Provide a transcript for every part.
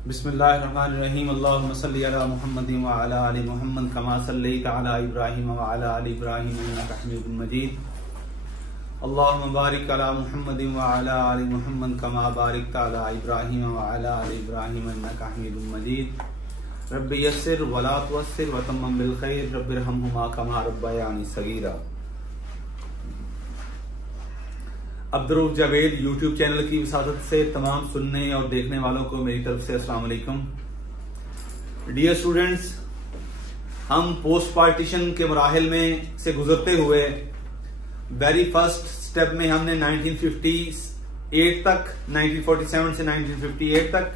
बिस्मिल्लाहिर्रहमानिर्रहीम। अल्लाहुम्मा सल्लि अला मुहम्मदिन व अला आलि मुहम्मद कमा सल्लैता अला इब्राहीम व अला आलि इब्राहीम इन्नका हमीदुम मजीद। अल्लाहुम्मा बारिक अला मुहम्मदिन व अला आलि मुहम्मद कमा बारिकता अला इब्राहीम व अला आलि इब्राहीम इन्नका हमीदुम मजीद। रब्बि यस्सिर व ला तुअस्सिर व तम्मिम बिल खैर रब्बिरहमहुमा कमा रब्बयानी सगीरा। अब्दुर्रऊफ जावेद यूट्यूब चैनल की विसादत से तमाम सुनने और देखने वालों को मेरी तरफ से अस्सलाम वालेकुम। डियर स्टूडेंट्स, हम पोस्ट पार्टीशन के मराहिल में से गुजरते हुए वेरी फर्स्ट स्टेप में हमने 1958 तक, 1947 से 1958 तक,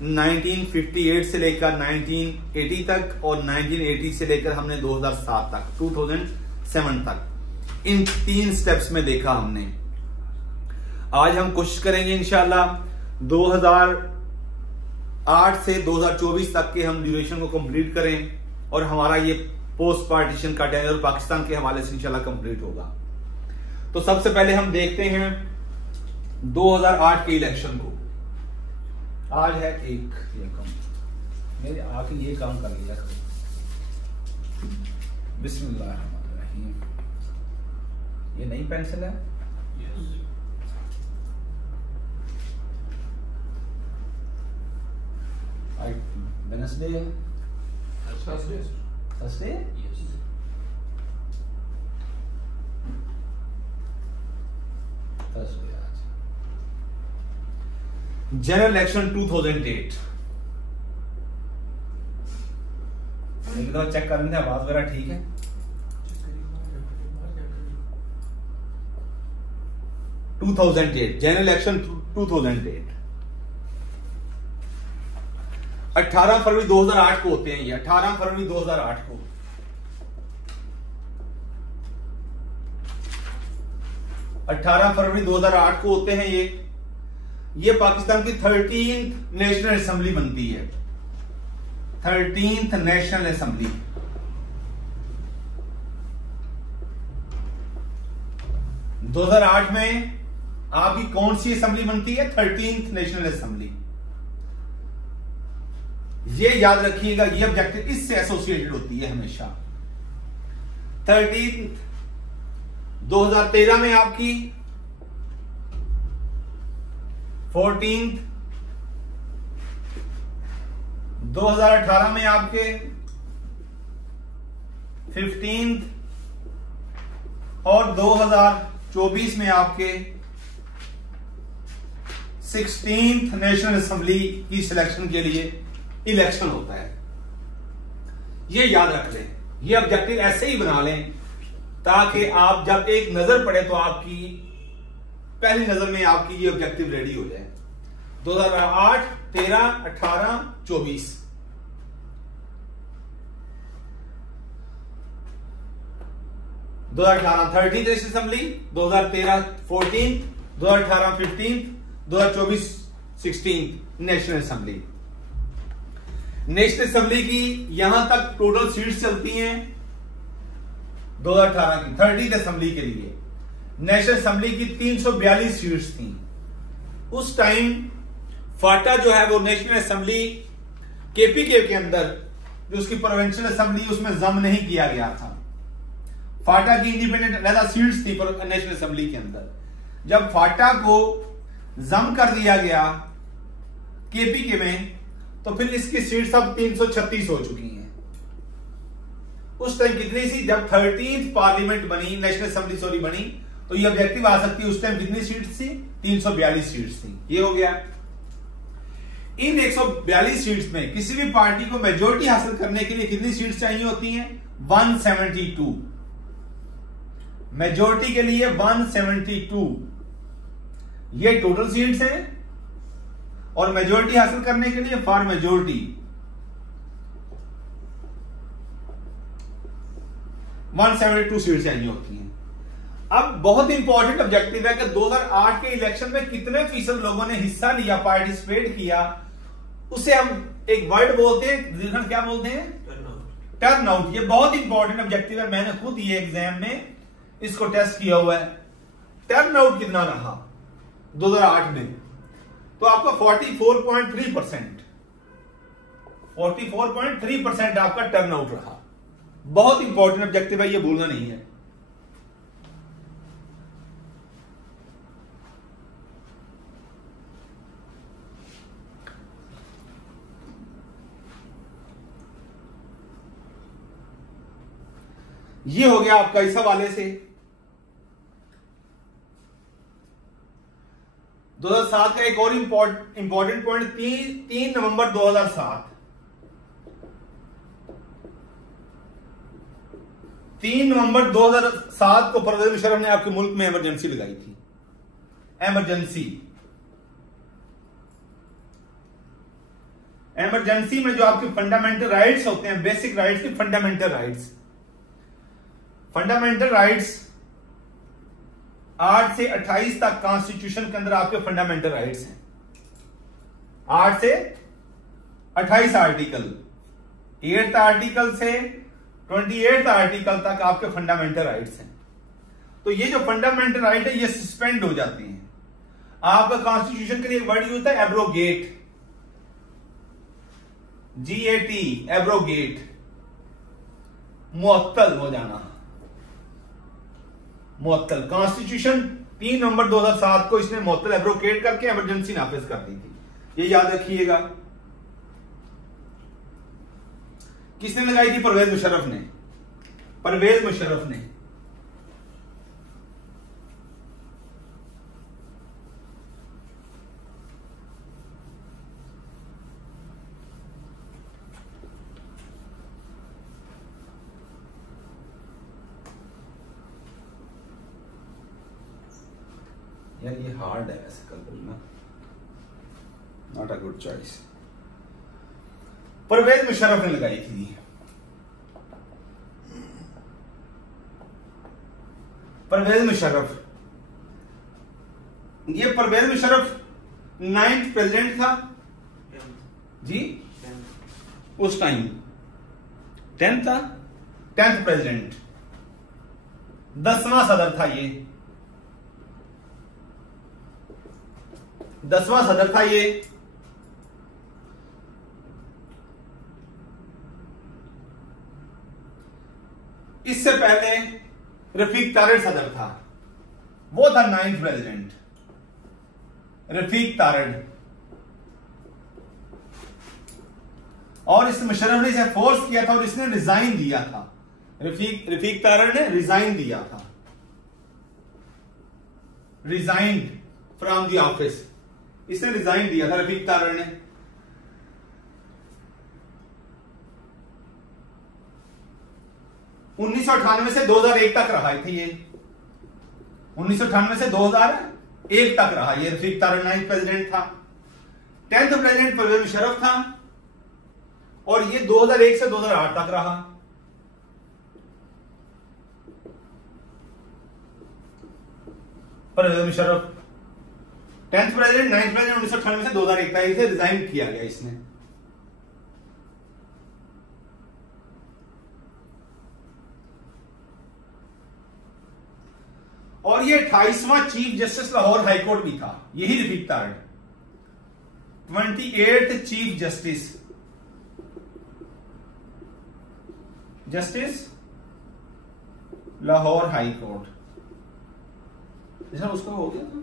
1958 से लेकर 1980 तक और 1980 से लेकर हमने 2007 तक, 2007 तक, इन 3 स्टेप्स में देखा हमने। आज हम कोशिश करेंगे इंशाल्लाह 2008 से 2024 तक के हम ड्यूरेशन को कंप्लीट करें और हमारा ये पोस्ट पार्टीशन का टेन्योर पाकिस्तान के हवाले से इंशाल्लाह कंप्लीट होगा। तो सबसे पहले हम देखते हैं 2008 के इलेक्शन को। आज है एक ये काम, मेरे आके ये काम कर लिया। बिस्मिल्लाहिर्रहमानिर्रहीम। ये नई पेंसिल है। वेडनेसडे है, थर्सडे थर्सडे थर्सडे आज। जनरल इलेक्शन 2008 एक दो चेक कर लेते हैं, आवाज वगैरह ठीक है। जनरल इलेक्शन 2008 18 फरवरी 2008 को होते हैं। ये 18 फरवरी 2008 को, फरवरी 2008 को होते हैं। ये पाकिस्तान की 13th नेशनल असेंबली बनती है। 13th national assembly. दो 2008 में आपकी कौन सी असेंबली बनती है? 13th national assembly. ये याद रखिएगा, ये ऑब्जेक्टिव इससे एसोसिएटेड होती है हमेशा। 13th 2013 में आपकी, 14th 2018 में आपके, 15th और 2024 में आपके 16th नेशनल असेंबली की सिलेक्शन के लिए इलेक्शन होता है। ये याद रख लें, ये ऑब्जेक्टिव ऐसे ही बना लें ताकि आप जब एक नजर पड़े तो आपकी पहली नजर में आपकी ये ऑब्जेक्टिव रेडी हो जाए। 2008, 13, 18, 24। 2018 13th national assembly, 2013 14th, 2018 15th, 2024 16th national assembly. National assembly की यहां तक टोटल सीट्स चलती हैं 2018 की 30th असेंबली के लिए। नेशनल असेंबली की 342 सीट्स थी। उस टाइम फाटा जो है वो नेशनल असेंबली केपीके के अंदर जो उसकी प्रोविंशियल असेंबली उसमें जम नहीं किया गया था। फाटा की इंडिपेंडेंट अलग सीट्स थी नेशनल असेंबली के अंदर। जब फाटा को जम कर दिया गया केपीके में तो फिर इसकी सीट्स अब 336 हो चुकी हैं। उस टाइम कितनी सी? जब 13th पार्लियामेंट बनी, नेशनल असेंबली बनी, तो ये ऑब्जेक्टिव आ सकती है। उस टाइम कितनी सीट्स थी? 342 सीट्स थी। ये हो गया। इन 142 सीट्स में किसी भी पार्टी को मेजोरिटी हासिल करने के लिए कितनी सीट्स चाहिए होती हैं? 172। मेजोरिटी के लिए 172 ये टोटल सीट्स हैं और मेजोरिटी हासिल करने के लिए फॉर मेजोरिटी 172 सीट्स चाहिए होती हैं। अब बहुत इंपॉर्टेंट ऑब्जेक्टिव है कि 2008 के इलेक्शन में कितने फीसद लोगों ने हिस्सा लिया, पार्टिसिपेट किया। उसे हम एक वर्ड बोलते हैं, क्या बोलते हैं? Turn out. ये बहुत इंपॉर्टेंट ऑब्जेक्टिव है। मैंने खुद ये एग्जाम में इसको टेस्ट किया हुआ है। टर्न आउट कितना रहा 2008 में? तो आपका 44.3%। 44.3% आपका टर्न आउट रहा। बहुत इंपॉर्टेंट ऑब्जेक्टिव है, ये भूलना नहीं है। ये हो गया आपका इस हवाले से। 2007 का एक और इंपॉर्टेंट पॉइंट 3 नवंबर 2007 3 नवंबर 2007 को परवेज मुशर्रफ ने आपके मुल्क में इमरजेंसी लगाई थी। इमरजेंसी में जो आपके फंडामेंटल राइट्स होते हैं, बेसिक राइट्स की फंडामेंटल राइट्स 8 से 28 तक कॉन्स्टिट्यूशन के अंदर आपके फंडामेंटल राइट्स हैं। 8 से 28 आर्टिकल, 8th आर्टिकल से 28th आर्टिकल तक आपके फंडामेंटल राइट्स हैं। तो ये जो फंडामेंटल राइट है ये सस्पेंड हो जाती हैं। आपका कॉन्स्टिट्यूशन के लिए वर्ड यूज है एब्रोगेट, GAT, एब्रोगेट, मुअत्तल हो जाना। मुअत्तल कॉन्स्टिट्यूशन 3 नवंबर 2007 को इसने मुअत्तल एब्रोगेट करके इमरजेंसी नाफिज कर दी थी। ये याद रखिएगा। किसने लगाई थी? परवेज मुशर्रफ ने। यार ये हार्ड है वैसे कल बोलना, not a good choice. Pervez Musharraf ने लगाई थी। परवेज मुशर्रफ, ये परवेज मुशर्रफ 9th प्रेसिडेंट था जी उस टाइम। 10th था, 10th प्रेसिडेंट, 10वां सदर था ये, 10वां सदर था ये। इससे पहले रफीक तारड़ सदर था, वो था 9th प्रेसिडेंट, रफीक तारड़। और इस मुशर्रफ ने इसे फोर्स किया था और इसने रिजाइन दिया था। रफीक तारड़ ने रिजाइन दिया था, रिजाइंड फ्रॉम द ऑफिस, इसने रिजाइन दिया था रफीक तारड़ ने। उन्नीस सौ 98 से 2001 तक रहा थे ये। 1998 से 2001 तक रहा ये। रफीक तारड़ 9th प्रेसिडेंट था। 10th प्रेसिडेंट परवेज मुशर्रफ था और ये 2001 से 2008 तक रहा। Parvez Musharraf 10th president, 9th president 1998 से 2001 तक। इसे रिजाइन किया गया इसने। और ये 28वां चीफ जस्टिस लाहौर हाईकोर्ट भी था, यही Rafiq Tarar. 28th chief justice Lahore high court. उसका हो गया था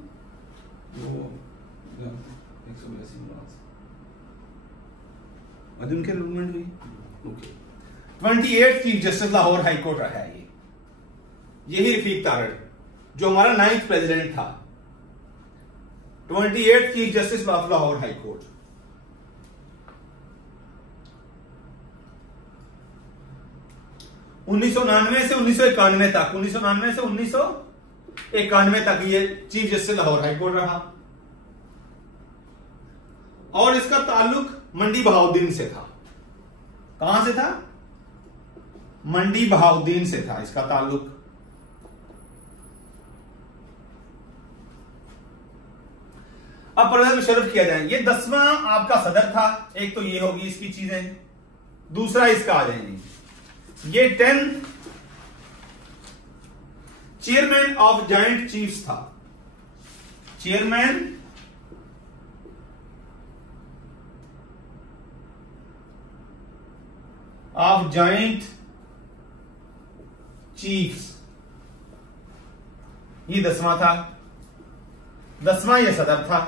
उनके रिक्रूटमेंट हुई। Okay, 28th chief justice Lahore high court रहा है ये, यही रफीक तारड़ जो हमारा 9th प्रेसिडेंट था। 28th chief justice of Lahore high court. उन्नीस सौ 1999 से 1991 तक, 1999 से 1991 तक ये चीफ जस्टिस लाहौर हाईकोर्ट रहा। और इसका ताल्लुक मंडी बहाउद्दीन से था। कहां से था? मंडी बहाउद्दीन से था इसका ताल्लुक। अब परवेज मुशर्रफ किया जाए। ये 10वां आपका सदर था। एक तो ये होगी इसकी चीजें, दूसरा इसका आ जाएंगे। ये 10th chairman of joint chiefs था। चेयरमैन ऑफ जॉइंट चीफ्स, ये 10वां था, 10वां ये सदर था।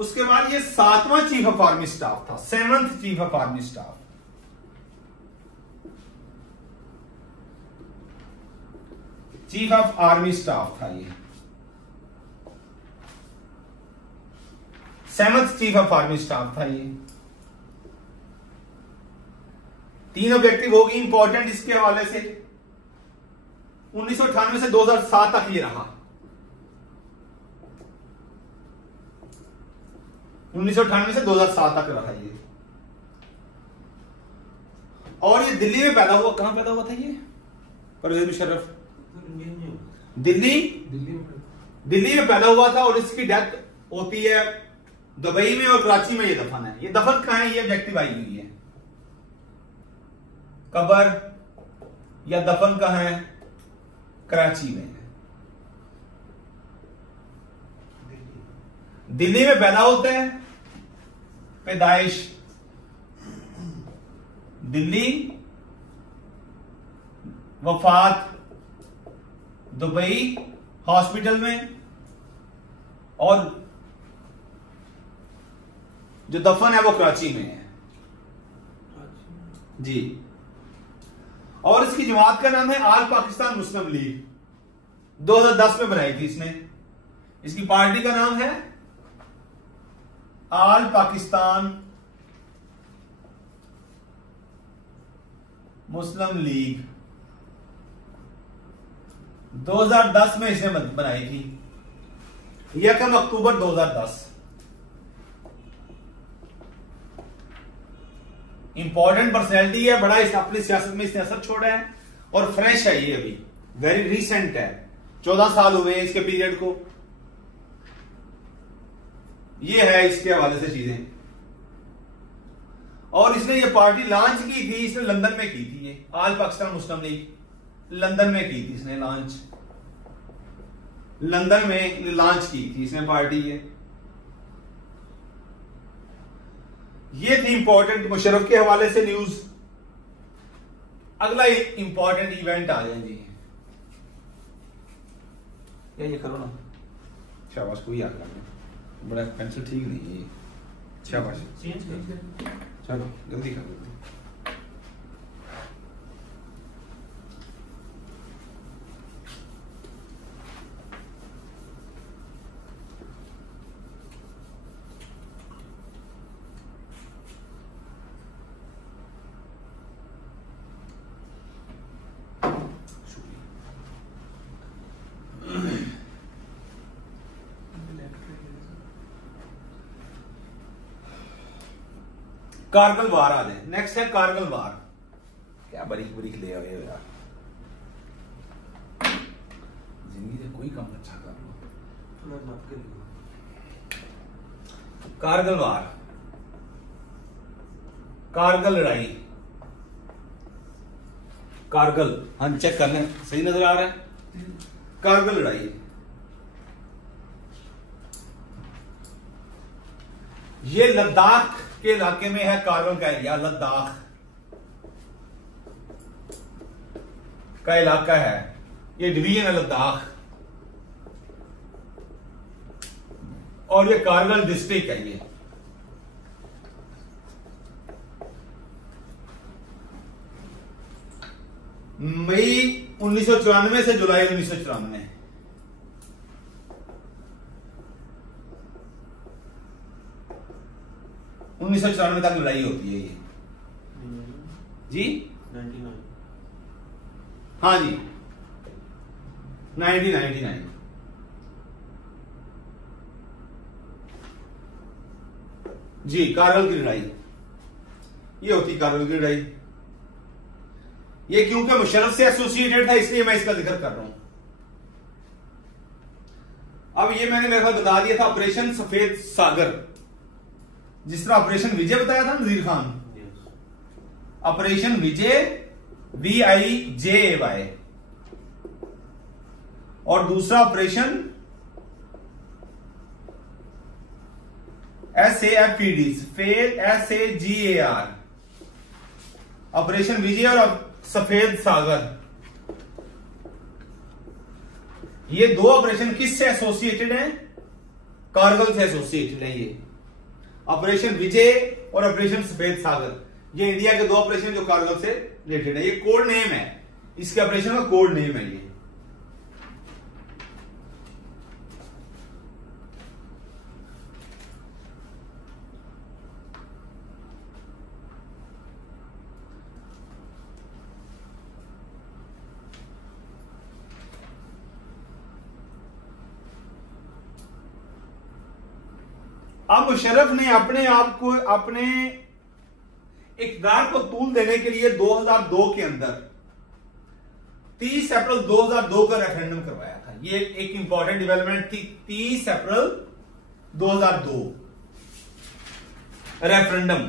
उसके बाद ये 7वां चीफ ऑफ आर्मी स्टाफ था, 7th chief of army staff. Chief of army staff था ये, 7th chief of army staff था ये। 3 ऑब्जेक्टिव होगी इंपॉर्टेंट इसके हवाले से। 1998 से 2007 तक ये रहा। 1998 से 2007 तक रहा ये। और ये दिल्ली में पैदा हुआ। कहां पैदा हुआ था ये परवेज मुशर्रफ? दिल्ली में पैदा हुआ था और इसकी डेथ होती है दुबई में और कराची में ये दफन है। ये दफन कहां है? ये ऑब्जेक्टिव आई हुई है। कबर या दफन कहां है? कराची में है। दिल्ली में पैदा होता है, पैदाइश दिल्ली, वफात दुबई हॉस्पिटल में, और जो दफन है वो कराची में है जी। और इसकी जमात का नाम है आल पाकिस्तान मुस्लिम लीग। 2010 में बनाई थी इसने। इसकी पार्टी का नाम है आल पाकिस्तान मुस्लिम लीग। 2010 में इसने बनाई थी, 1 अक्टूबर 2010। इंपॉर्टेंट पर्सनैलिटी है, बड़ा अपनी सियासत में इसने असर छोड़ा है और फ्रेश है ये, अभी वेरी रिसेंट है। 14 साल हुए हैं इसके पीरियड को। ये है इसके हवाले से चीजें। और इसने ये पार्टी लॉन्च की थी, इसने लंदन में की थी। ये आल पाकिस्तान मुस्लिम लीग लंदन में की थी इसने लॉन्च, लंदन में लॉन्च की थी इसने पार्टी। ये थी इंपॉर्टेंट मुशर्रफ के हवाले से न्यूज। अगला इंपॉर्टेंट इवेंट आ जाएंगे। ये करो ना, शाबाश। कोई याद करना, बड़ा पेंसिल ठीक नहीं है। शाबाश, चलो जल्दी कर दो। कारगिल वार आ जाए। नेक्स्ट है कारगिल वार। क्या बारीक बारीक ले आए हो यार, जिंदगी से कोई काम अच्छा कर लो। कारगिल वार, कारगिल लड़ाई, कारगिल, हाँ चेक कर लें, सही नजर आ रहा है। कारगिल लड़ाई, ये लद्दाख के इलाके में है। कारगिल का एरिया लद्दाख का इलाका है, ये डिवीजन है लद्दाख, और ये कारगिल डिस्ट्रिक्ट है। ये मई 1994 से जुलाई 1994 1994 तक लड़ाई होती है ये जी। 99, हाँ जी 1999। जी कारगिल की लड़ाई, ये होती कारगिल की लड़ाई। ये क्योंकि मुशर्रफ से एसोसिएटेड था इसलिए मैं इसका जिक्र कर रहा हूं। अब ये मैंने मेरे को बता दिया था ऑपरेशन सफेद सागर, जिस तरह ऑपरेशन विजय बताया था नजीर खान, ऑपरेशन विजय VIJAY, और दूसरा ऑपरेशन SAFPD, SAGAR, ऑपरेशन विजय और सफेद सागर, ये दो ऑपरेशन किससे एसोसिएटेड हैं? कारगिल से एसोसिएटेड है ये ऑपरेशन विजय और ऑपरेशन सफेद सागर। ये इंडिया के दो ऑपरेशन जो कारगिल से रिलेटेड है। ये कोड नेम है, इसके ऑपरेशन का कोड नेम है ये। अब मुशर्रफ ने अपने आप को, अपने इक़्तिदार को तूल देने के लिए 2002 के अंदर 30 अप्रैल 2002 का रेफरेंडम करवाया था। ये एक इंपॉर्टेंट डेवलपमेंट थी। 30 अप्रैल 2002 रेफरेंडम,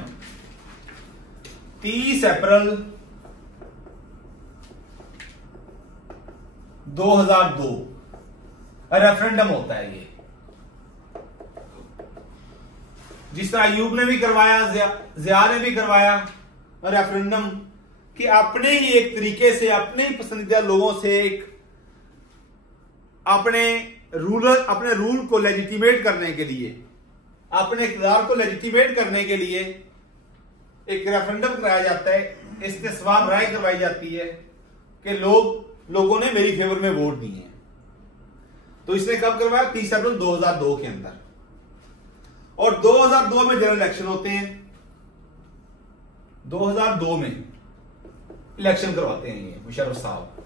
30 अप्रैल 2002 रेफरेंडम होता है ये। जिस तरह अयूब ने भी करवाया, जिया ने भी करवाया रेफरेंडम कि अपने ही एक तरीके से अपने ही पसंदीदा लोगों से एक अपने रूल को लेजिटिमेट करने के लिए, अपने इक़्तिदार को लेजिटिमेट करने के लिए एक रेफरेंडम कराया जाता है। इसके सवाल राय करवाई जाती है कि लोगों ने मेरी फेवर में वोट दिए हैं। तो इसने कब करवाया? 30 अप्रैल 2002 के अंदर। और 2002 में जनरल इलेक्शन होते हैं। 2002 में इलेक्शन करवाते हैं ये मुशर्रफ साहब।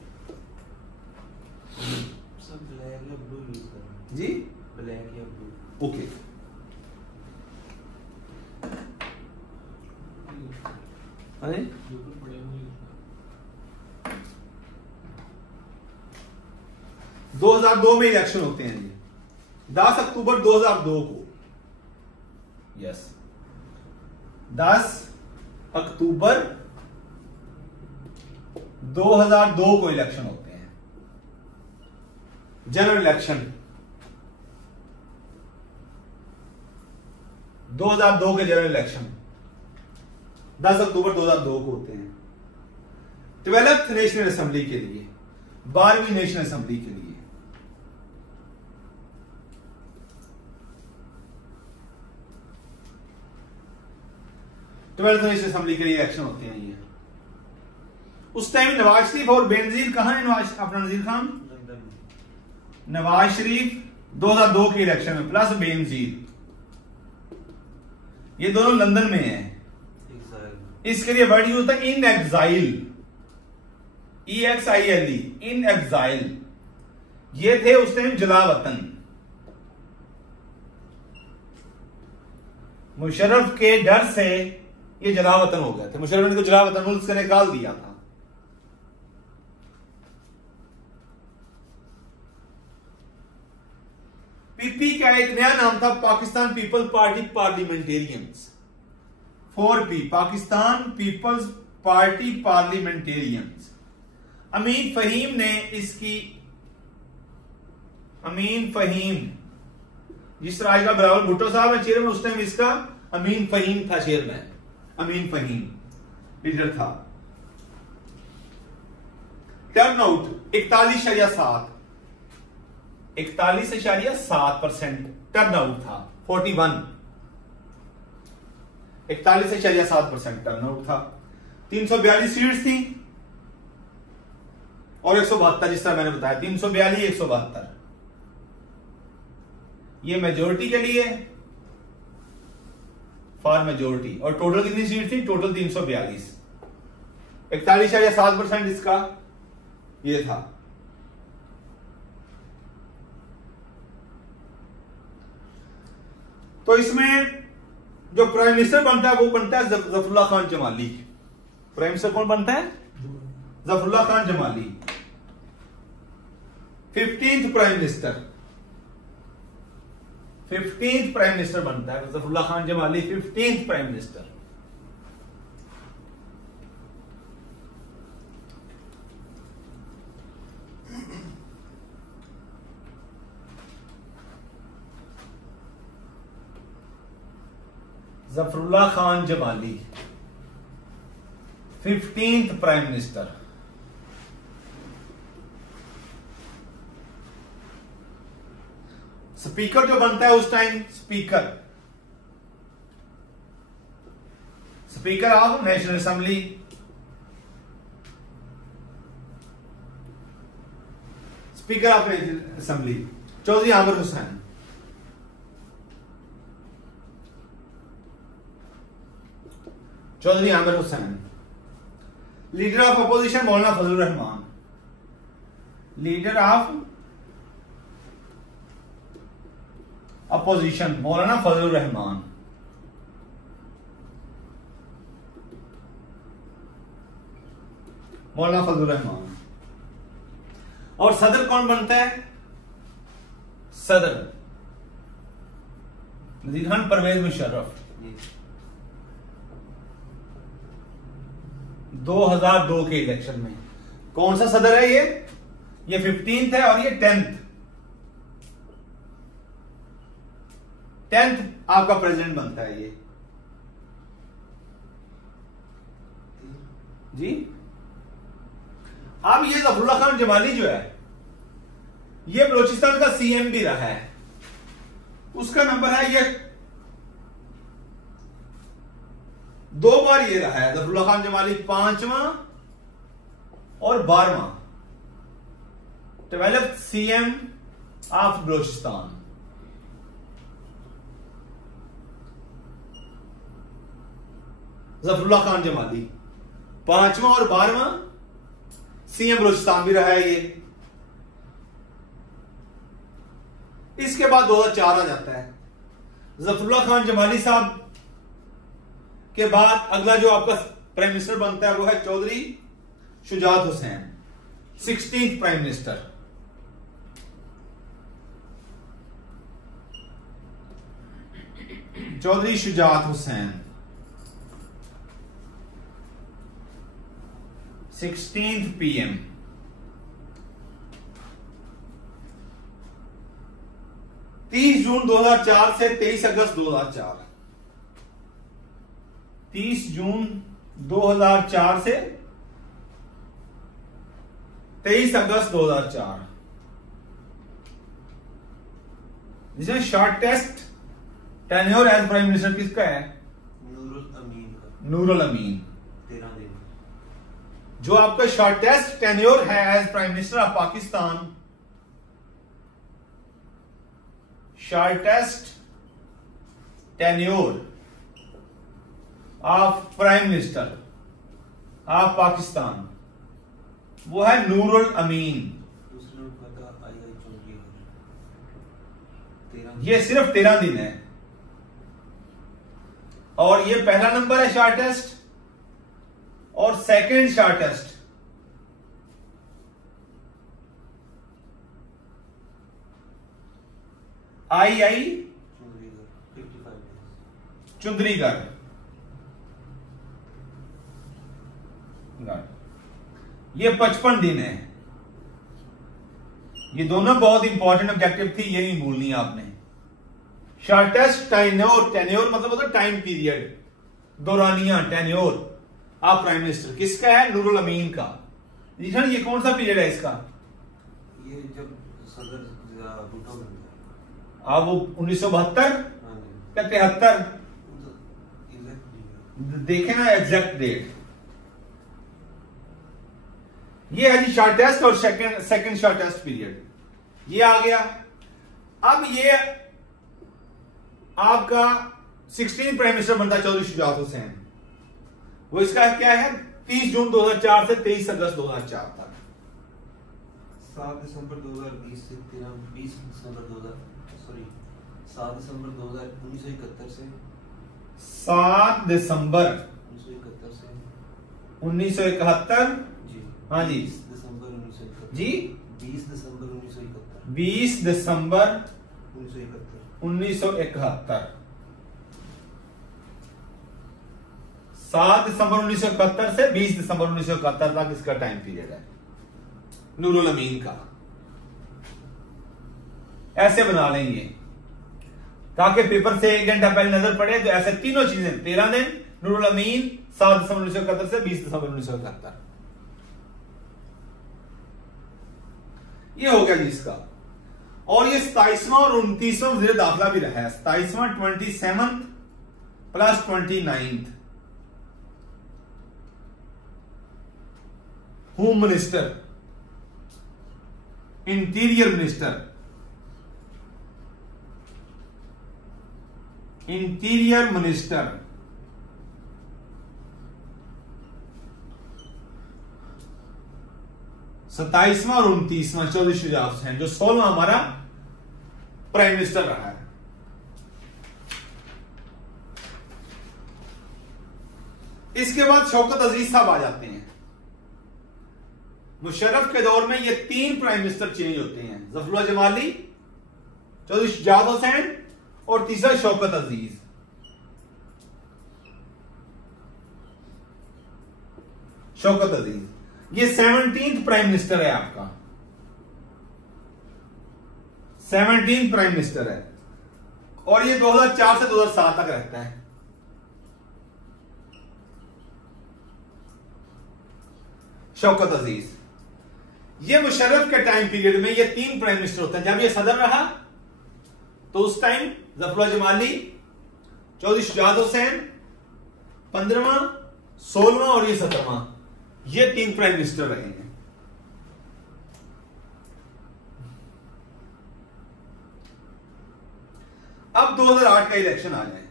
सब ब्लैक या ब्लू यूज कर रहे हैं जी, ब्लैक या ब्लू। ओके। अरे 2002 में इलेक्शन होते हैं जी, 10 अक्टूबर 2002 को। यस, 10 अक्टूबर 2002 को इलेक्शन होते हैं, जनरल इलेक्शन 2002 के जनरल इलेक्शन 10 अक्टूबर 2002 को होते हैं। 12th नेशनल असेंबली के लिए, 12वीं नेशनल असेंबली के लिए। ट्वेल्थ नेशनल असेंबली के लिए इलेक्शन होते हैं ये। उस टाइम नवाज शरीफ और बेनजीर कहां है? अपना नजीर खान नवाज शरीफ 2002 के इलेक्शन में प्लस बेनजीर, ये दोनों लंदन में हैं। इसके लिए वर्ड यूज होता है इन एग्जाइल, EXILE, इन एग्जाइल। ये थे उस टाइम जलावतन। मुशर्रफ के डर से ये जलावतन हो गए थे। मुशर्रफ ने इनको जलावतन मुल्क से निकाल दिया था। पीपी का एक नया नाम था, Pakistan peoples party parliamentarians. 4P, Pakistan peoples party parliamentarians. Amin Fahim ने इसकी, अमीन फहीम, जिस तरह आज का बिलावल भुट्टो साहब है चेयरमैन, उस टाइम इसका अमीन फहीम था चेयरमैन। अमीन फहीम लीडर था। टर्नआउट 41.7, 41.7% टर्नआउट था। 41, 41.7% टर्नआउट था। 342 सीट्स थी और 172, जिस तरह मैंने बताया 342, 172 ये मेजोरिटी के लिए, फॉर मेजोरिटी। और टोटल कितनी सीट थी? टोटल 342। 41.7% इसका ये था। तो इसमें जो प्राइम मिनिस्टर बनता है वो बनता है जफरुल्लाह खान जमाली। प्राइम मिनिस्टर कौन बनता है? Zafarullah Khan Jamali. 15th prime minister, 15th prime minister बनता है Zafarullah Khan Jamali, 15th prime minister. Zafarullah Khan Jamali 15th prime minister. Speaker जो बनता है उस time, speaker of national assembly, speaker of national assembly Chaudhry Amir Hussain. Chaudhry Amir Hussain. Leader of opposition Maulana Fazlur Rehman. Leader of opposition Maulana Fazlur Rahman. मौलाना फजलुर रहमान। और सदर कौन बनता है? सदर नजीर खान परवेज मुशर्रफ। 2002 के इलेक्शन में कौन सा सदर है? ये 15th है और ये 10th आपका प्रेसिडेंट बनता है ये जी। अब ये जफरुल्लाह खान जमाली जो है ये बलोचिस्तान का सीएम भी रहा है। उसका नंबर है ये 2 बार ये रहा है जफरुल्लाह खान जमाली, 5वां और 12वां 12th CM of Balochistan. Zafarullah Khan Jamali 5वां और 12वां सीएम बलोचिस्तान भी रहा है ये। इसके बाद 2004 आ जाता है। जफरुल्लाह खान जमाली साहब के बाद अगला जो आपका प्राइम मिनिस्टर बनता है वो है Chaudhry Shujaat Hussain, 16th prime minister. Chaudhry Shujaat Hussain 16th PM। June 2004 से 23 अगस्त 2004। 30 जून 2004 से 23 अगस्त 2004। जिसमें shortest tenure as prime minister किसका है? नूरुल अमीन का। नूरुल अमीन 13 दिन। जो आपका शॉर्टेस्ट टेन्योर है as prime minister of Pakistan, shortest tenure of prime minister of Pakistan वो है नूरुल अमीन। दूसरे का आई चौधरी। ये सिर्फ 13 दिन है और ये पहला नंबर है शॉर्टेस्ट और सेकंड शॉर्टेस्ट आई चुंदरीगढ़। ये 55 दिन है। ये दोनों बहुत इंपॉर्टेंट ऑब्जेक्टिव थी, ये नहीं भूलनी आपने। शॉर्टेस्ट टेन्योर मतलब होता है टाइम पीरियड, दौरानिया टेन्योर ऑफ प्राइम मिनिस्टर किसका है? नूरुल अमीन का। ये कौन सा पीरियड है इसका? ये जब सदर भुट्टो बनता है। वो 1972 या 73 देखे ना एग्जैक्ट डेट। ये है जी शॉर्टेस्ट और सेकंड शॉर्टेस्ट पीरियड ये आ गया। अब ये आपका 16 प्राइम मिनिस्टर बनता है चौधरी शुजात हुसैन। वो इसका क्या है? 30 जून 2004 से 23 अगस्त 2004 तक। 7 दिसंबर 2020 से 20 दिसंबर 7 दिसंबर 1971 से 7 दिसंबर 1971 से 1971 जी। हाँ जी 20 दिसंबर 1971 जी 20 दिसंबर 1971 20 दिसंबर 1971 1971 7 दिसंबर 1971 से 20 दिसंबर 1971 तक इसका टाइम पीरियड है नूरुल अमीन का। ऐसे बना लेंगे ताकि पेपर से 1 घंटा पहले नजर पड़े तो ऐसे तीनों चीजें 13 दिन नूरुल अमीन 7.1971 से 20.1971। ये हो गया जी इसका। और ये 27वां और 29वां वज़ीर दाखिला भी रहा है। 27वां 27th plus 29th home minister, interior minister, interior minister, 27वां और 29वां चौधरी शुजात हुसैन, जो 16वां हमारा प्राइम मिनिस्टर रहा है। इसके बाद शौकत अजीज साहब आ जाते हैं। मुशर्रफ के दौर में ये 3 प्राइम मिनिस्टर चेंज होते हैं, जफरुल्लाह जमाली, चौधरी शुजात हुसैन और तीसरा शौकत अजीज। शौकत अजीज ये 17th प्राइम मिनिस्टर है आपका, 17th प्राइम मिनिस्टर है और ये 2004 से 2007 तक रहता है। शौकत अजीज ये मुशर्रफ के टाइम पीरियड में ये 3 प्राइम मिनिस्टर होते हैं। जब ये सदर रहा तो उस टाइम जफरुल्लाह जमाली, चौधरी शुजात हुसैन 15वां, 16वां और ये 17वां, ये 3 प्राइम मिनिस्टर रहे हैं। अब 2008 का इलेक्शन आ जाए।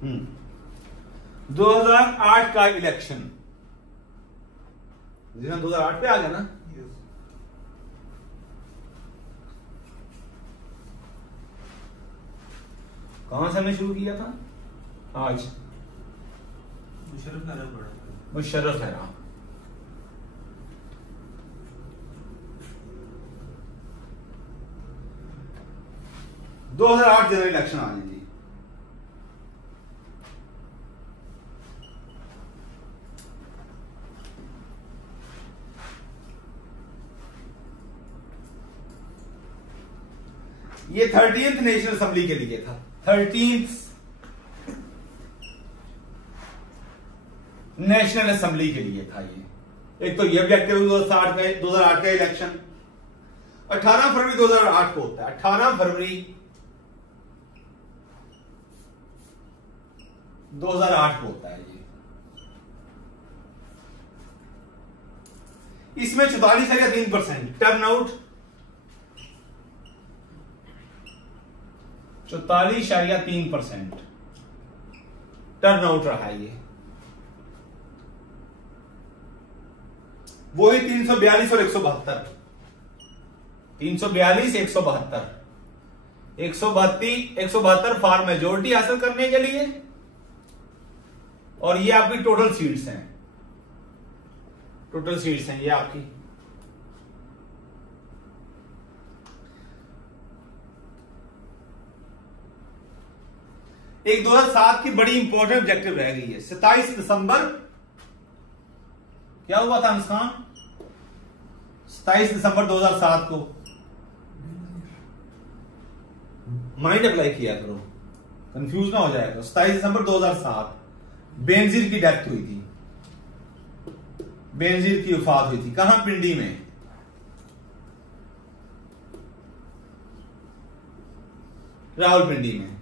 हम्म 2008 का इलेक्शन, 2008 पे आ गया ना। कहां से हमने शुरू किया था? आज मुशर्रफ है राम। दो 2008 जनरल इलेक्शन आ जी। ये 30th नेशनल असेंबली के लिए था। 13th नेशनल असेंबली के लिए था ये। एक तो ये ऑब्जेक्टिव 2008 का इलेक्शन 18 फरवरी 2008 को होता है। 18 फरवरी 2008 को होता है ये। इसमें 44.3% टर्नआउट, 44.3% टर्नआउट रहा है ये। वही 342 और 172, 342 172 फॉर मेजोरिटी हासिल करने के लिए। और ये आपकी टोटल सीट्स हैं, टोटल सीट्स हैं ये आपकी। एक 2007 की बड़ी इंपॉर्टेंट ऑब्जेक्टिव रह गई है। 27 दिसंबर क्या हुआ था अनुष्ठान? 27 दिसंबर 2007 को माइंड अप्लाई किया करो, कंफ्यूज ना हो जाएगा। 27 दिसंबर 2007 बेनजीर की डेथ हुई थी, बेनजीर की वफात हुई थी। कहां? पिंडी में। रावलपिंडी में।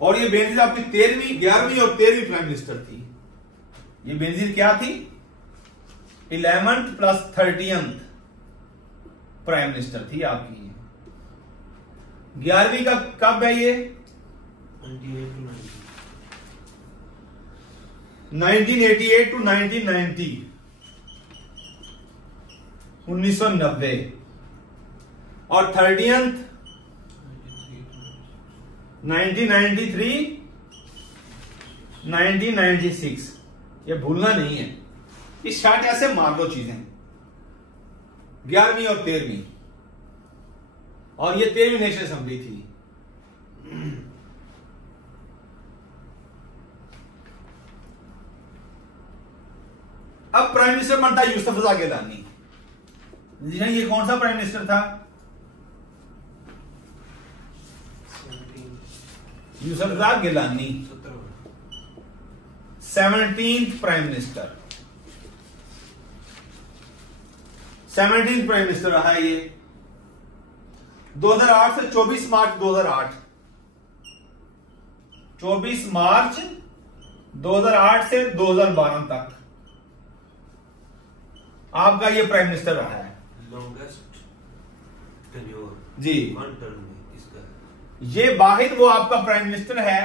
और ये बेनजीर आपकी 13वीं, 11वीं और 13वीं प्राइम मिनिस्टर थी। ये बेनजीर क्या थी? 11th plus 30th prime minister थी आपकी। 11वीं का कब है ये? 1988 टू 1990, 1990। और 30th 1993, 1996। ये भूलना नहीं है। इस शार्ट ऐसे मार लो चीजें। 11वीं और 13वीं, और ये 13वीं नेशनल असेंबली थी। अब प्राइम मिनिस्टर बनता है यूसुफ रजा गिलानी। जी हाँ, ये कौन सा प्राइम मिनिस्टर था? Yousuf Raza Gilani, 17th prime minister, 17th prime minister रहा है ये 2008 से 24 मार्च 2008, 24 मार्च 2008 से 2012 तक आपका ये प्राइम मिनिस्टर रहा है। लॉन्गेस्ट टेन्योर जी, वन टर्म में इसका। ये वाहिद वो आपका प्राइम मिनिस्टर है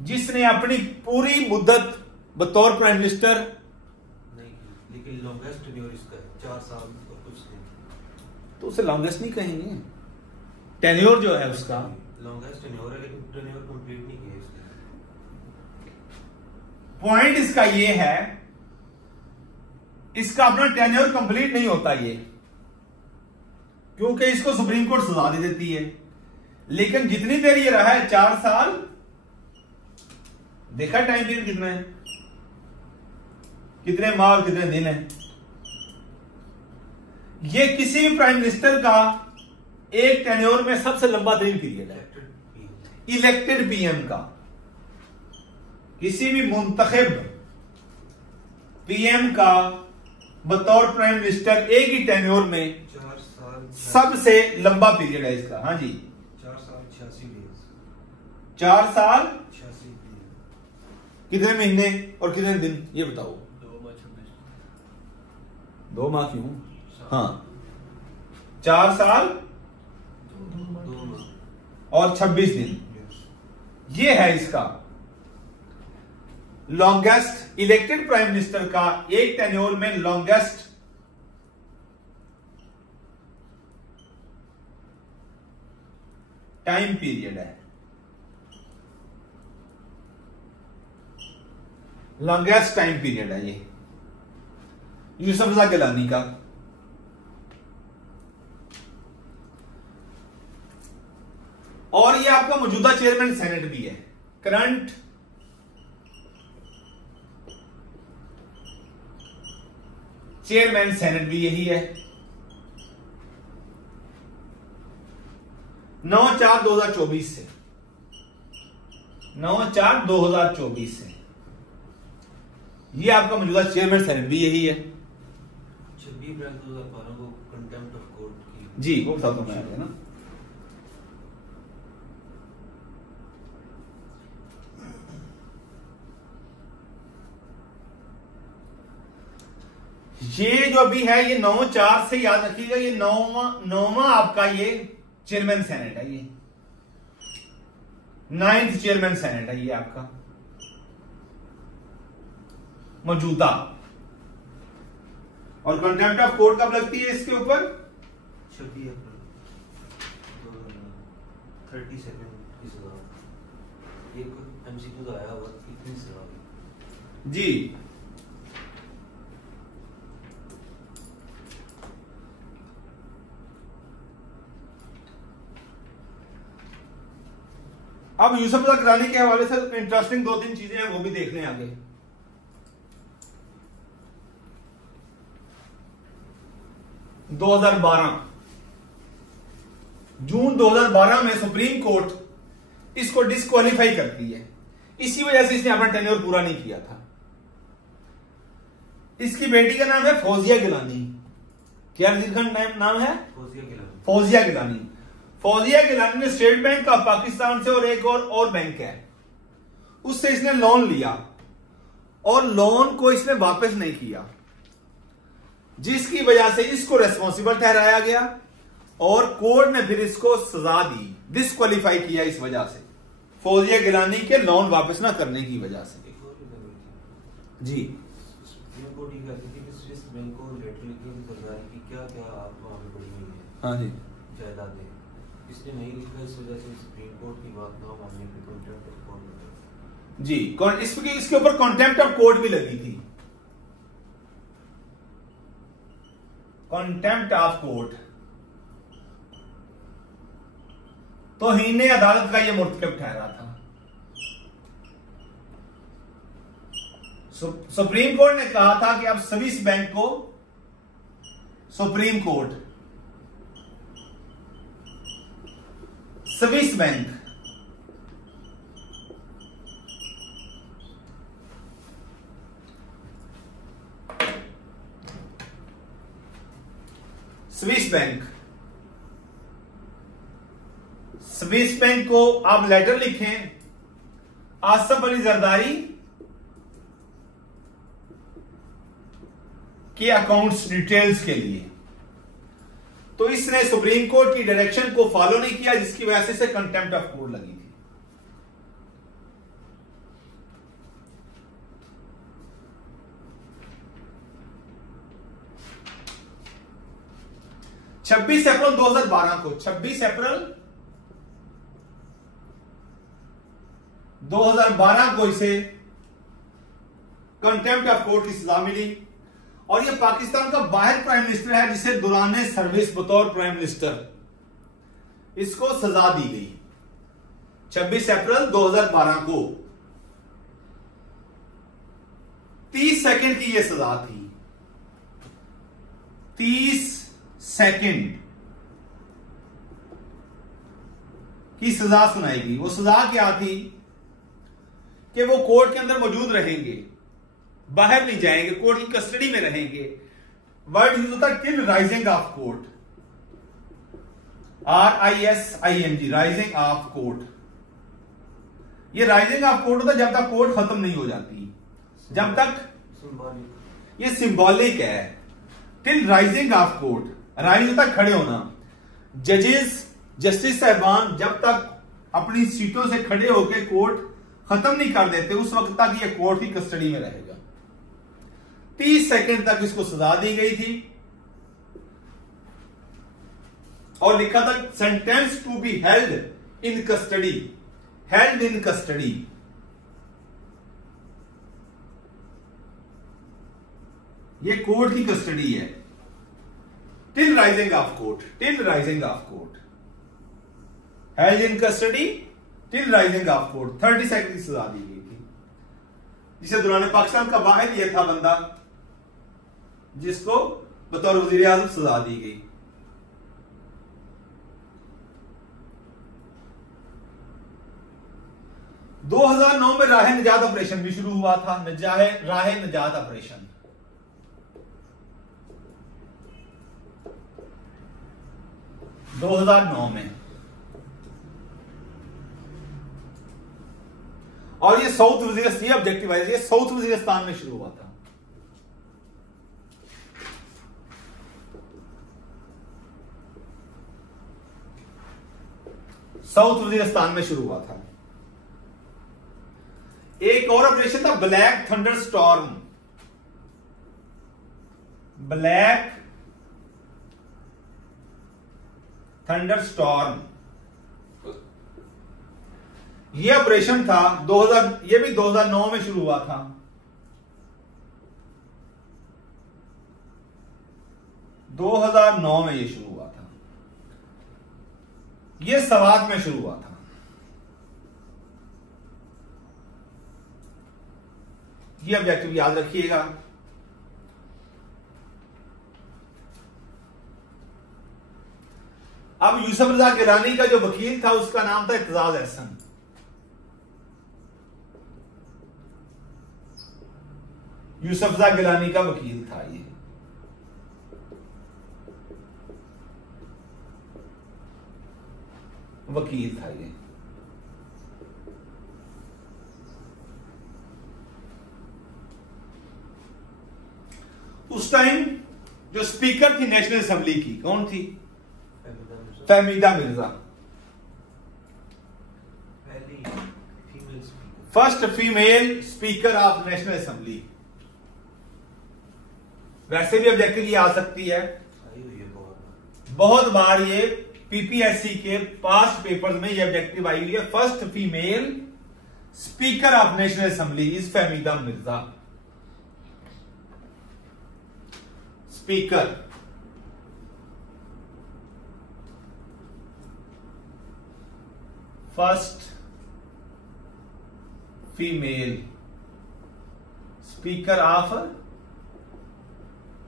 जिसने अपनी पूरी मुद्दत बतौर प्राइम मिनिस्टर नहीं, लेकिन लॉन्गेस्ट टेन्योर इसका है, 4 साल और कुछ नहीं। तो उसे लॉन्गेस्ट नहीं कहेंगे, टेन्योर जो है उसका लॉन्गेस्ट टेन्योर है, लेकिन टेन्योर कंप्लीट नहीं किया इसका। पॉइंट इसका ये है, इसका अपना टेन्योर कंप्लीट नहीं होता ये, क्योंकि इसको सुप्रीम कोर्ट सजा दे देती है। लेकिन जितनी देर ये रहा है 4 साल, देखा टाइम पीरियड कितना है, कितने माह और कितने दिन है। ये किसी भी प्राइम मिनिस्टर का एक टेन्योर में सबसे लंबा तरीन पीरियड है, इलेक्टेड पीएम का। किसी भी मुंतखब पीएम का बतौर प्राइम मिनिस्टर एक ही टेन्योर में 4 साल सबसे लंबा पीरियड है इसका। हाँ जी, 4 साल 86 डेज, 4 साल 86 दिन, कितने महीने और कितने दिन ये बताओ? 2 माह 26, 2 माह क्यों? हाँ, 4 साल 2 माह और 26 दिन, ये है इसका लॉन्गेस्ट इलेक्टेड प्राइम मिनिस्टर का एक टेन्योर में लॉन्गेस्ट टाइम पीरियड है, लॉन्गेस्ट टाइम पीरियड है ये यूसुफ रजा गिलानी का। और ये आपका मौजूदा चेयरमैन सेनेट भी है, करंट चेयरमैन सेनेट भी यही है। 9/4/2024 से 9/4/2024 से ये आपका मौजूदा चेयरमैन सेनेट भी यही है। 26 अप्रैल 2012 को कंटेम्प्ट ऑफ कोर्ट की। जी, वो बताता हूं मैं आगे ना। ये जो अभी है ये 9/4 से याद रखिएगा, ये नौवां आपका ये चेयरमैन सेनेट है, ये 9th चेयरमैन सेनेट है ये आपका मौजूदा। और कंटेम्प्ट ऑफ कोर्ट कब लगती है इसके ऊपर? 26 अप्रैल 30 सेकंड की सजा। एक एमसीक्यू आया हुआ, कितनी सजा हुई? जी, अब यूसुफ रजा गिलानी के हवाले से इंटरेस्टिंग 2-3 चीजें हैं, वो भी देख लें आगे। जून 2012 में सुप्रीम कोर्ट इसको डिस्क्वालीफाई करती है, इसी वजह से इसने अपना टेन्योर पूरा नहीं किया था। इसकी बेटी का नाम है फौजिया गिलानी। क्या नाम है? फौजिया गिलानी। फौजिया गिलानी। फौजिया गिलानी ने स्टेट बैंक का पाकिस्तान से और एक और बैंक है उससे इसने लोन लिया और लोन को इसने वापस नहीं किया, जिसकी वजह से इसको रेस्पॉन्सिबल ठहराया गया और कोर्ट ने फिर इसको सजा दी, डिस्क्वालीफाई किया इस वजह से, फौजिया गिलानी के लोन वापस ना करने की वजह से। जी, सुप्रीम कोर्ट ये कहती थी कि स्विस बैंक को लेटर लिखी हुई सरकारी की क्या आप वहां पे पड़ी हुई है। हाँ जी, जायदादें इसने नहीं लिखा, इस वजह से सुप्रीम कोर्ट की बात ना मानने पे कंटेम्प्ट ऑफ कोर्ट लगा। जी, इसके ऊपर कंटेम्प्ट ऑफ कोर्ट भी लगी थी। कंटेम्प्ट ऑफ कोर्ट, तौहीन अदालत का यह मुर्तकब ठहरा था। सुप्रीम कोर्ट ने कहा था कि अब स्विस बैंक को supreme court, Swiss bank Swiss bank को आप लेटर लिखें आसिफ अली जरदारी के अकाउंट्स डिटेल्स के लिए। तो इसने सुप्रीम कोर्ट की डायरेक्शन को फॉलो नहीं किया, जिसकी वजह से कंटेम्प्ट ऑफ कोर्ट लगी थी। छब्बीस अप्रैल 2012 को 26 अप्रैल 2012 को इसे कंटेम्प्ट ऑफ कोर्ट की सजा मिली। और यह पाकिस्तान का वाहिद प्राइम मिनिस्टर है जिसे दौरान सर्विस बतौर प्राइम मिनिस्टर इसको सजा दी गई। 26 अप्रैल 2012 को 30 सेकंड की यह सजा थी। 30 सेकंड की सजा सुनाई गई। वो सजा क्या थी कि वो कोर्ट के अंदर मौजूद रहेंगे, बाहर नहीं जाएंगे, कोर्ट की कस्टडी में रहेंगे। वर्ड यूज होता है till rising of court, RISING, rising of court. ये राइजिंग ऑफ कोर्ट होता है जब तक कोर्ट खत्म नहीं हो जाती, जब तक। ये सिंबॉलिक है। Till rising of court, rise होता है खड़े होना। जजेस, जस्टिस साहबान जब तक अपनी सीटों से खड़े होकर कोर्ट खत्म नहीं कर देते, उस वक्त तक ये कोर्ट की कस्टडी में रहेगा। 30 सेकंड तक इसको सजा दी गई थी और लिखा था sentence to be held in custody, held in custody. ये कोर्ट की कस्टडी है। Till rising of court, till rising of court, held in custody till rising of court. 30 second की सजा दी गई थी, जिसे दौरान पाकिस्तान का वाहिद यह था बंदा जिसको बतौर वजीर आजम सजा दी गई। दो 2009 में राह निजात ऑपरेशन भी शुरू हुआ था। राह निजात ऑपरेशन 2009 में, और ये साउथ वजीरिस्तान, ये ऑब्जेक्टिव है, ये साउथ वजीरिस्तान में शुरू हुआ था। साउथ वजीरिस्तान में शुरू हुआ था। एक और ऑपरेशन था black thunder storm, black thunder storm. यह ऑपरेशन था 2000, यह भी 2009 में शुरू हुआ था। 2009 में यह शुरू हुआ था। यह सवात में शुरू हुआ था। यह ऑब्जेक्टिव याद रखिएगा। अब यूसुफ रजा गिलानी का जो वकील था उसका नाम था इत्तेजाज एहसन। यूसुफ रजा गिलानी का वकील था ये। वकील था ये। उस टाइम जो स्पीकर थी नेशनल असेंबली की, कौन थी? Fahmida Mirza, first female speaker of national assembly. वैसे भी ऑब्जेक्टिव ये आ सकती है, बहुत बार ये पीपीएससी के पास्ट पेपर्स में ये ऑब्जेक्टिव आई हुई है। First female speaker of national assembly is Fahmida Mirza. Speaker first female speaker of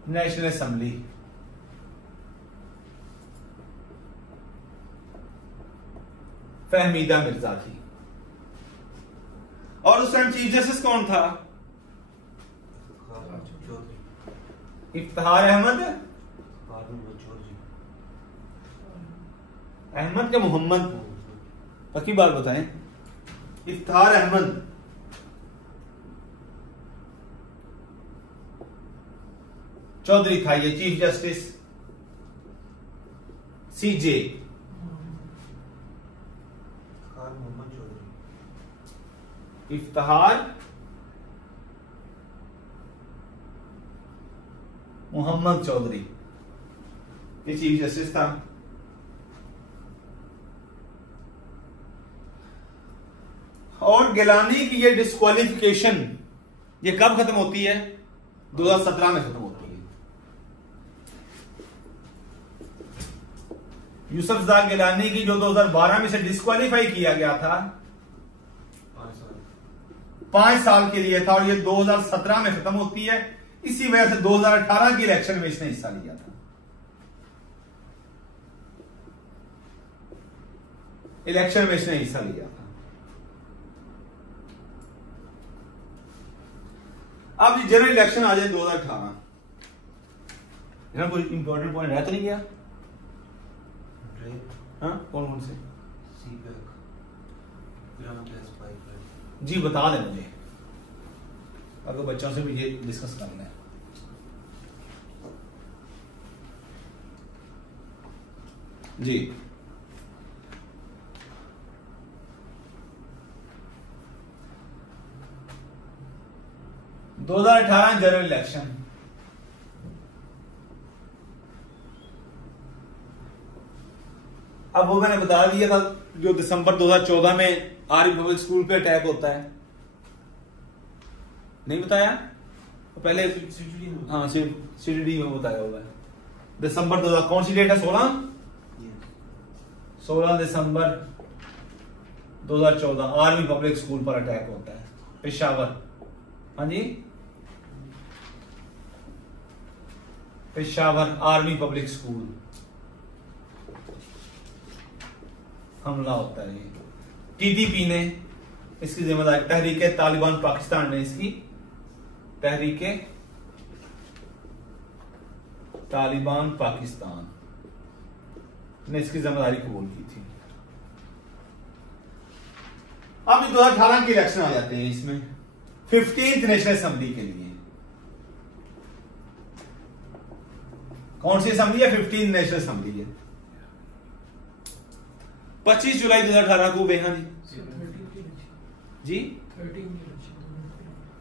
national assembly. Fahmida Mirza थी। और उस टाइम चीफ जस्टिस कौन था? इफ्तिखार अहमद। अहमद के मोहम्मद, पक्की बात बताएं। इफ्तिखार अहमद। चौधरी था ये चीफ जस्टिस सीजे। इफ्तिखार मोहम्मद चौधरी ये चीफ जस्टिस था। और गिलानी की ये डिस्क्वालिफिकेशन ये कब खत्म होती है? 2017 में खत्म होती है। यूसुफजाई गिलानी की जो 2012 में से डिस्क्वालीफाई किया गया था 5 साल के लिए था, और ये 2017 में खत्म होती है। इसी वजह से 2018 की इलेक्शन में इसने हिस्सा लिया था। इलेक्शन में इसने हिस्सा लिया था। अब जनरल इलेक्शन आ जाए 2018, यहां कोई इंपॉर्टेंट पॉइंट रह तो नहीं गया? हाँ, कौन कौन से? जी बता दें मुझे, अगर बच्चों से भी ये डिस्कस करना है। जी 2018 जनरल इलेक्शन। अब वो मैंने बता दिया था जो दिसंबर 2014 में आर्मी पब्लिक स्कूल पे अटैक होता है, नहीं बताया? तो पहले हाँ सीडीडी में बताया हुआ है। दिसंबर 2000 कौन सी डेट है? 16 दिसंबर 2014 आर्मी पब्लिक स्कूल पर अटैक होता है, पेशावर। हाँ जी, पेशावर आर्मी पब्लिक स्कूल हमला होता है। टीटीपी ने इसकी जिम्मेदारी, तहरीके तालिबान पाकिस्तान ने इसकी, तहरीके तालिबान पाकिस्तान ने इसकी जिम्मेदारी कबूल की थी। अब 2018 के इलेक्शन आ जाते हैं। इसमें 15th नेशनल असेंबली के लिए कौन सी असेंबली है? 15th नेशनल असेंबली है। 25 जुलाई 2018 को बेहा जी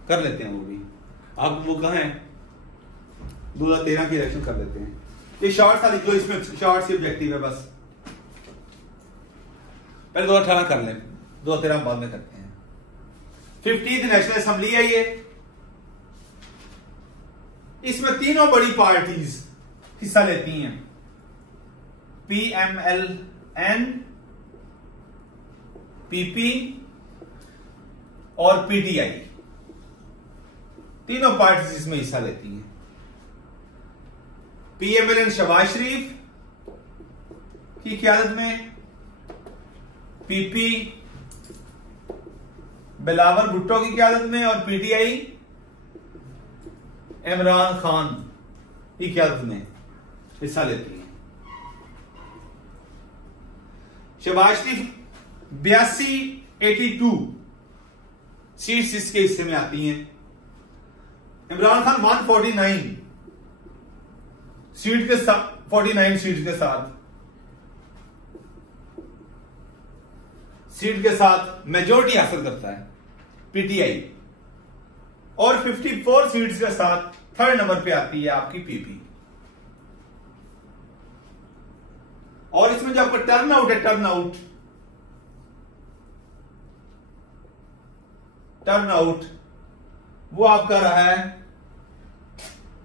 कर लेते हैं वो भी। अब वो कहां है? 2013 की इलेक्शन कर लेते हैं। ये शॉर्ट सा लिख लो, इसमें शॉर्ट सी ऑब्जेक्टिव है बस। पहले 2018 कर लें, 2013 बाद में करते हैं। 15th नेशनल असेंबली है ये। इसमें तीनों बड़ी पार्टीज हिस्सा लेती हैं, PMLN, PP और PTI। तीनों पार्टीज इसमें हिस्सा लेती हैं। PMLN शहबाज शरीफ की क़यादत में, PP बिलावल भुट्टो की क़यादत में, और PTI इमरान खान की क़यादत में हिस्सा लेती है। शहबाज शरीफ 82 सीट्स इसके हिस्से में आती हैं। इमरान खान 149 सीट के साथ, 49 सीट के साथ मेजोरिटी हासिल करता है PTI, और 54 सीट्स के साथ थर्ड नंबर पे आती है आपकी PP। और इसमें जो आपका टर्नआउट है, टर्नआउट वो आपका रहा है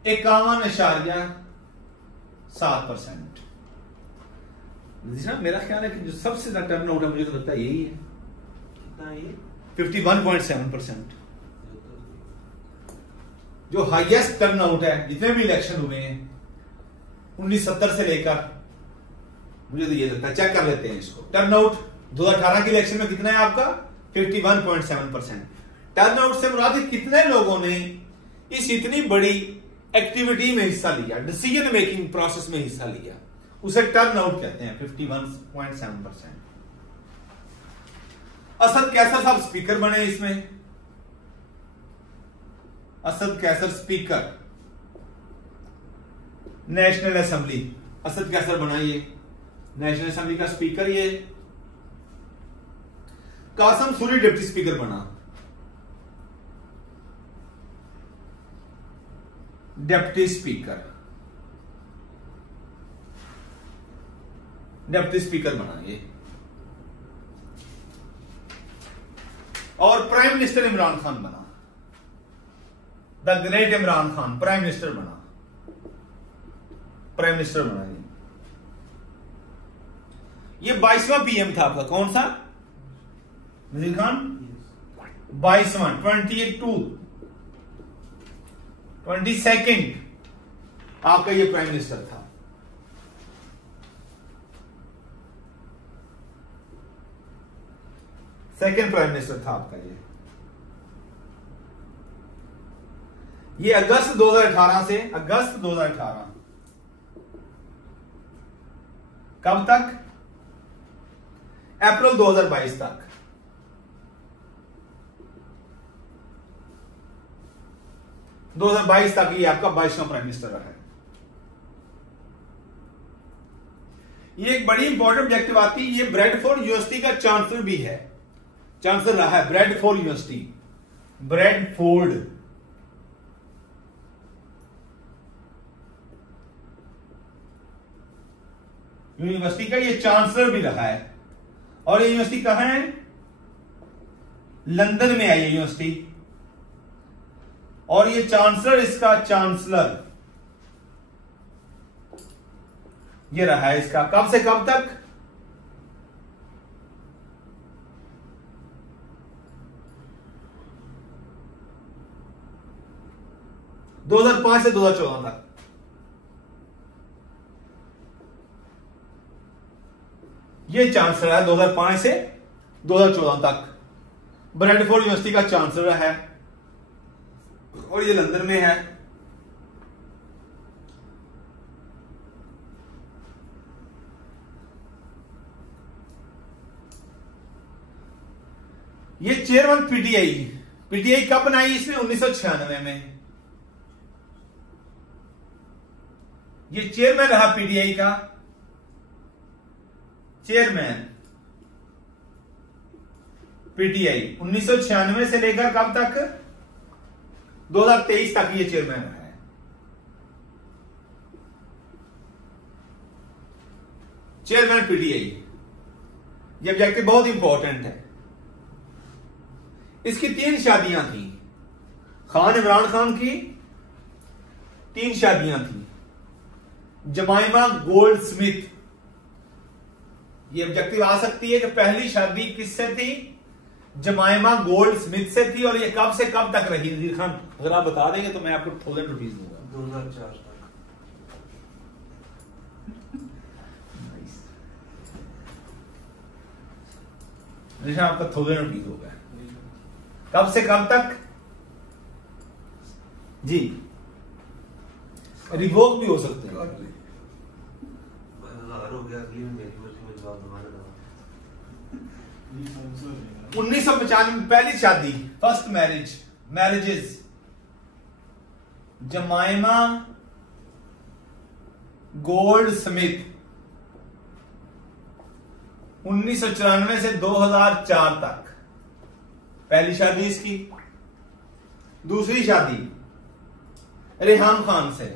51.7%। मेरा ख्याल है कि जो सबसे ज्यादा टर्न आउट है मुझे तो लगता है यही है। कितना है ये? 51.7%। जो हाईएस्ट टर्न आउट है जितने भी इलेक्शन हुए हैं 1970 से लेकर, मुझे तो ये लगता है, चेक कर लेते हैं इसको। टर्न आउट 2018 के इलेक्शन में कितना है आपका? 51.7%। टर्न आउट से मुराद कितने लोगों ने इस इतनी बड़ी एक्टिविटी में हिस्सा लिया, डिसीजन मेकिंग प्रोसेस में हिस्सा लिया, उसे टर्न आउट कहते हैं। 51.7%। असद कैसर साहब स्पीकर बने इसमें। Asad Qaiser speaker national assembly, Asad Qaiser बना ये नेशनल असेंबली का स्पीकर। ये कासम सूरी डिप्टी स्पीकर बना, डिप्टी स्पीकर, डिप्टी स्पीकर बना ये। और प्राइम मिनिस्टर इमरान खान बना, the great Imran Khan prime minister बना, प्राइम मिनिस्टर बना ये 22वां पीएम था आपका। कौन सा? नजीर खान 22वां, 22nd आपका ये प्राइम मिनिस्टर था। सेकंड प्राइम मिनिस्टर था आपका ये अगस्त 2018 से अगस्त 2018 कब तक? अप्रैल 2022 तक। तक ये आपका 22वां प्राइम मिनिस्टर रहा है। ये एक बड़ी इंपॉर्टेंट ऑब्जेक्टिव आती है। ये ब्रैडफोर्ड यूनिवर्सिटी का चांसलर भी है, चांसलर रहा है ब्रैडफोर्ड यूनिवर्सिटी, ब्रैडफोर्ड यूनिवर्सिटी का ये चांसलर भी रहा है। और ये यूनिवर्सिटी कहां है? लंदन में है ये यूनिवर्सिटी। और ये चांसलर, इसका चांसलर ये रहा है इसका कब से कब तक? 2005 से 2014 तक। ये चांसलर है 2005 से 2014 तक, ब्रैडफोर्ड यूनिवर्सिटी का चांसलर है और ये लंदन में है। ये चेयरमैन पीटीआई, पीटीआई कब बनाई इसने? 1996 में। ये चेयरमैन रहा पीटीआई का, चेयरमैन पीटीआई 1996 से लेकर कब तक? 2023 तक ये चेयरमैन रहा है। चेयरमैन पीटीआई, ये ऑब्जेक्टिव बहुत इंपॉर्टेंट है। इसकी 3 शादियां थी, खान इमरान खान की 3 शादियां थी। जमाइमा गोल्ड स्मिथ, ये ऑब्जेक्टिव आ सकती है कि पहली शादी किससे थी? जमाइमा गोल्ड स्मिथ से थी। और ये कब से कब तक रही? नजीर खान अगर आप बता देंगे तो मैं आपको 1000 रुपीज दूंगा। 2004 तक। आपका 1000 रुपीज होगा। कब से कब तक? जी रिवोक भी हो सकते हैं। हो गया, अगली में मेरी मर्जी में जवाब दोबारा दो। 1995 पहली शादी, फर्स्ट मैरिजेस जमाइमा गोल्ड स्मिथ 1994 से 2004 तक पहली शादी इसकी। दूसरी शादी रेहान खान से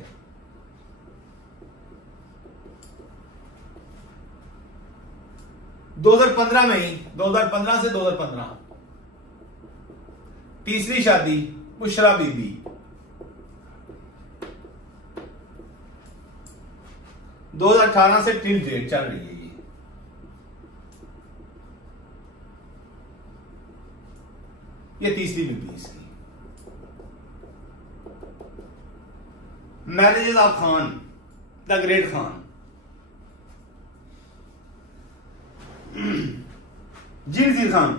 2015 में ही, 2015 से 2015। तीसरी शादी बुशरा बीबी 2018 से टिल डेट चल रही है ये। ये तीसरी बीवी इसकी। Marriages of Khan, the great Khan. जीर खान,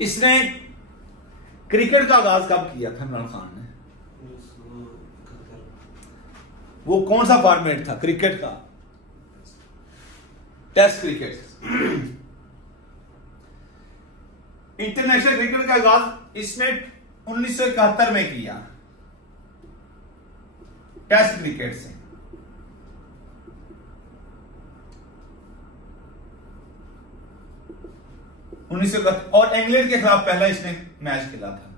इसने क्रिकेट का आगाज कब किया था इमरान खान ने? वो कौन सा फॉर्मेट था क्रिकेट का? Test cricket. इंटरनेशनल क्रिकेट का आगाज इसने 1971 में किया, टेस्ट क्रिकेट से। और इंग्लैंड के खिलाफ पहला इसने मैच खेला था।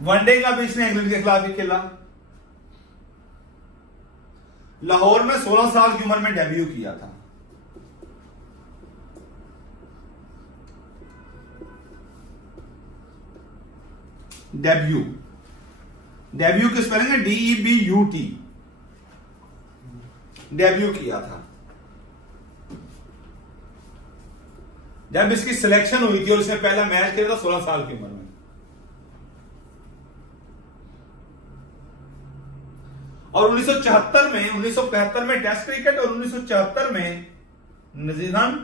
वनडे का भी इसने इंग्लैंड के खिलाफ ही खेला। लाहौर में 16 साल की उम्र में डेब्यू किया था। डेब्यू की स्पेलिंग है DEBUT। डेब्यू किया था जब इसकी सिलेक्शन हुई थी और इसने पहला मैच खेला था 16 साल की उम्र में। और 1975 में टेस्ट क्रिकेट और 1974 में न्यूजीलैंड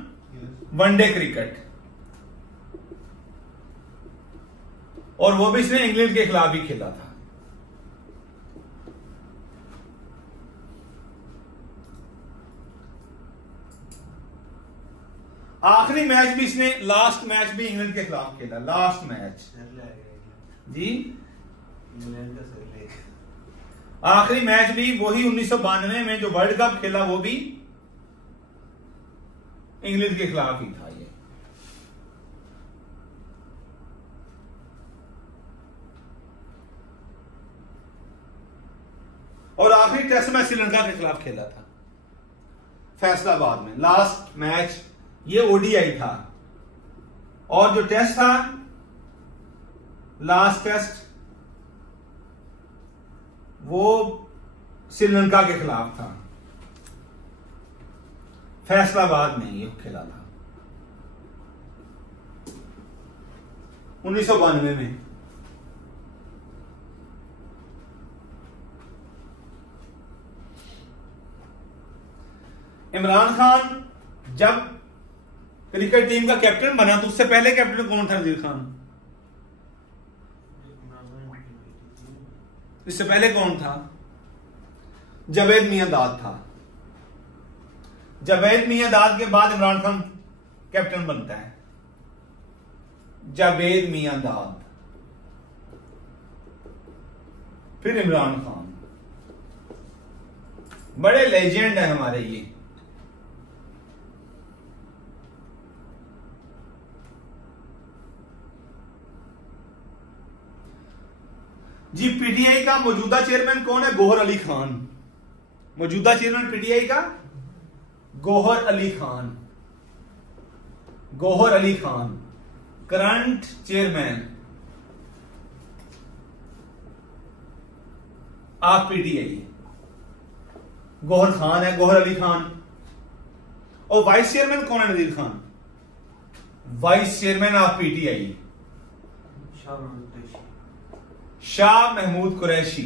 वनडे क्रिकेट, और वो भी इसने इंग्लैंड के खिलाफ ही खेला था। आखिरी मैच भी इसने, लास्ट मैच भी इंग्लैंड के खिलाफ खेला। लास्ट मैच जी, आखिरी मैच भी वही 1992 में जो वर्ल्ड कप खेला, वो भी इंग्लैंड के खिलाफ ही था ये। और आखिरी टेस्ट मैच श्रीलंका के खिलाफ खेला था फैसलाबाद में। लास्ट मैच ये ODI था, और जो टेस्ट था, लास्ट टेस्ट, वो श्रीलंका के खिलाफ था। फैसलाबाद में ये खेला था 1992 में। इमरान खान जब क्रिकेट टीम का कैप्टन बना तो उससे पहले कैप्टन कौन था? नजीर खान। इससे पहले कौन था? जावेद मियां दाद था। जावेद मियां दाद के बाद इमरान खान कैप्टन बनता है। जावेद मियां दाद, फिर इमरान खान। बड़े लेजेंड है हमारे ये। जी, PTI का मौजूदा चेयरमैन कौन है? गौहर अली खान। मौजूदा चेयरमैन PTI का Gohar Ali Khan. Gohar Ali Khan current chairman of PTI Gohar Khan है, गौहर अली खान। और वाइस चेयरमैन कौन है? Nazir Khan. Vice chairman of PTI Shah Mahmood Qureshi.